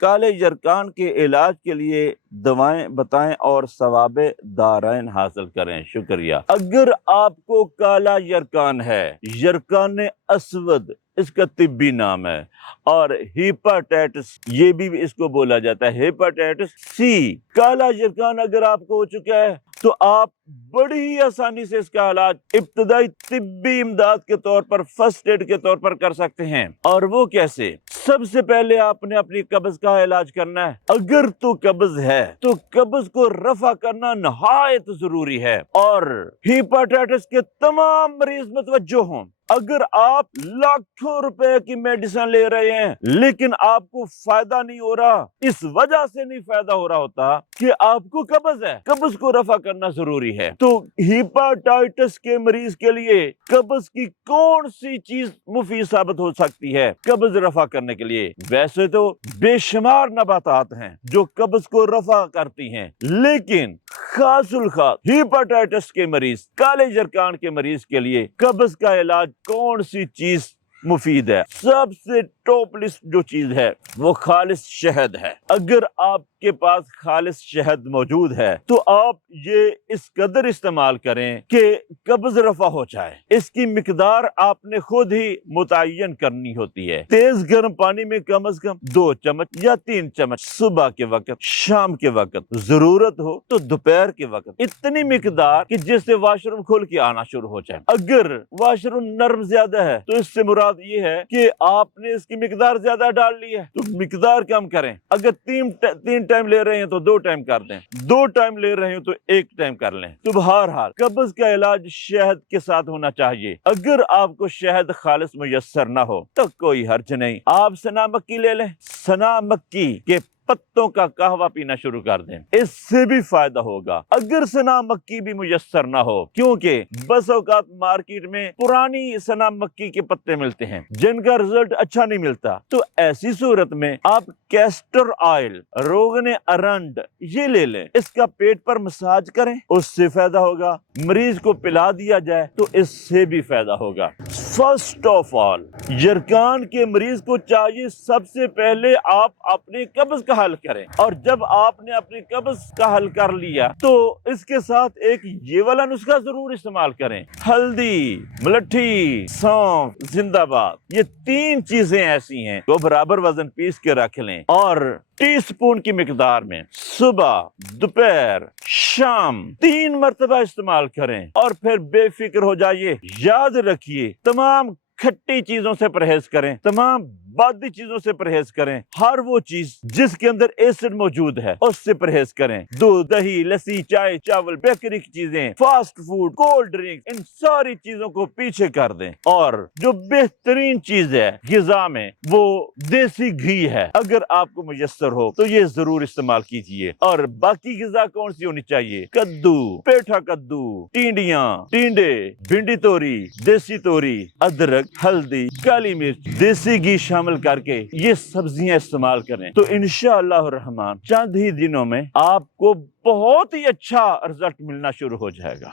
کالے جرکان کے علاج کے لیے دوائیں بتائیں اور ثواب دارین حاصل کریں۔ شکریہ۔ اگر آپ کو کالا جرکان ہے، جرکان اسود اس کا طبی نام ہے، اور ہیپاٹائٹس یہ بھی اس کو بولا جاتا ہے، ہیپاٹائٹس سی، کالا جرکان اگر آپ کو ہو چکا ہے تو آپ بڑی ہی آسانی سے اس کا علاج ابتدائی طبی امداد کے طور پر، فرسٹ ایڈ کے طور پر کر سکتے ہیں۔ اور وہ کیسے؟ سب سے پہلے آپ نے اپنی قبض کا علاج کرنا ہے۔ اگر تو قبض ہے تو قبض کو رفع کرنا نہایت ضروری ہے۔ اور ہیپاٹائٹس کے تمام مریض متوجہ ہوں، اگر آپ لاکھوں روپے کی میڈیسن لے رہے ہیں لیکن آپ کو فائدہ نہیں ہو رہا، اس وجہ سے نہیں فائدہ ہو رہا ہوتا کہ آپ کو قبض ہے۔ قبض کو رفع کرنا ضروری ہے۔ تو ہیپاٹائٹس کے مریض کے لیے قبض کی کون سی چیز مفید ثابت ہو سکتی ہے قبض رفع کرنے کے لیے؟ ویسے تو بے شمار نباتات ہیں جو قبض کو رفع کرتی ہیں، لیکن خاص الخاص ہیپاٹائٹس کے مریض، کالے جرکان کے مریض کے لیے قبض کا علاج کون سی چیز مفید ہے؟ سب سے ٹاپ لسٹ جو چیز ہے وہ خالص شہد ہے۔ اگر آپ کے پاس خالص شہد موجود ہے تو آپ یہ اس قدر استعمال کریں کہ قبض رفع ہو جائے۔ اس کی مقدار آپ نے خود ہی متعین کرنی ہوتی ہے۔ تیز گرم پانی میں کم از کم 2 چمچ یا 3 چمچ، صبح کے وقت، شام کے وقت، ضرورت ہو تو دوپہر کے وقت، اتنی مقدار کہ جس سے واش روم کھل کے آنا شروع ہو جائے۔ اگر واش روم نرم زیادہ ہے تو اس سے مراد یہ ہے کہ آپ نے اس کی مقدار زیادہ ڈال لی ہے، تو مقدار کم کریں۔ اگر 3 ٹائم لے رہے ہیں تو 2 ٹائم کر دیں، 2 ٹائم لے رہے ہیں تو 1 ٹائم کر لیں۔ تو بہرحال قبض کا علاج شہد کے ساتھ ہونا چاہیے۔ اگر آپ کو شہد خالص میسر نہ ہو تو کوئی حرج نہیں، آپ سنا مکی لے لیں، سنا مکی کے پتوں کا قہوہ پینا شروع کر دیں، اس سے بھی فائدہ ہوگا۔ اگر سنا مکی بھی میسر نہ ہو، کیونکہ بس اوقات مارکیٹ میں پرانی سنا مکی کے پتے ملتے ہیں جن کا رزلٹ اچھا نہیں ملتا، تو ایسی صورت میں آپ کیسٹر آئل، روغن ارنڈ یہ لے لیں، اس کا پیٹ پر مساج کریں، اس سے فائدہ ہوگا۔ مریض کو پلا دیا جائے تو اس سے بھی فائدہ ہوگا۔ فرسٹ آف آل، جرکان کے مریض کو چاہیے سب سے پہلے آپ اپنے قبض کا حل کریں، اور جب آپ نے اپنی قبض کا حل کر لیا تو اس کے ساتھ ایک یہ والا نسخہ ضرور استعمال کریں۔ ہلدی، ملٹھی، سونف، زندہ باد، یہ 3 چیزیں ایسی ہیں وہ برابر وزن پیس کے رکھ لیں، اور ٹی سپون کی مقدار میں صبح، دوپہر، شام 3 مرتبہ استعمال کریں، اور پھر بے فکر ہو جائیے۔ یاد رکھیے، تمام کھٹی چیزوں سے پرہیز کریں، تمام بادی چیزوں سے پرہیز کریں، ہر وہ چیز جس کے اندر ایسڈ موجود ہے اس سے پرہیز کریں۔ دودھ، دہی، لسی، چائے، چاول، بیکری کی چیزیں، فاسٹ فوڈ، کولڈ ڈرنک، ان ساری چیزوں کو پیچھے کر دیں، اور جو بہترین چیز ہے غذا میں وہ دیسی گھی ہے۔ اگر آپ کو میسر ہو تو یہ ضرور استعمال کیجئے۔ اور باقی غذا کون سی ہونی چاہیے؟ کدو، پیٹھا کدو، ٹینڈیاں، ٹینڈے، بھنڈی توری، دیسی توری، ادرک، ہلدی، کالی مرچ، دیسی گھی شامل کر کے یہ سبزیاں استعمال کریں، تو انشاءاللہ الرحمن چند ہی دنوں میں آپ کو بہت ہی اچھا رزلٹ ملنا شروع ہو جائے گا۔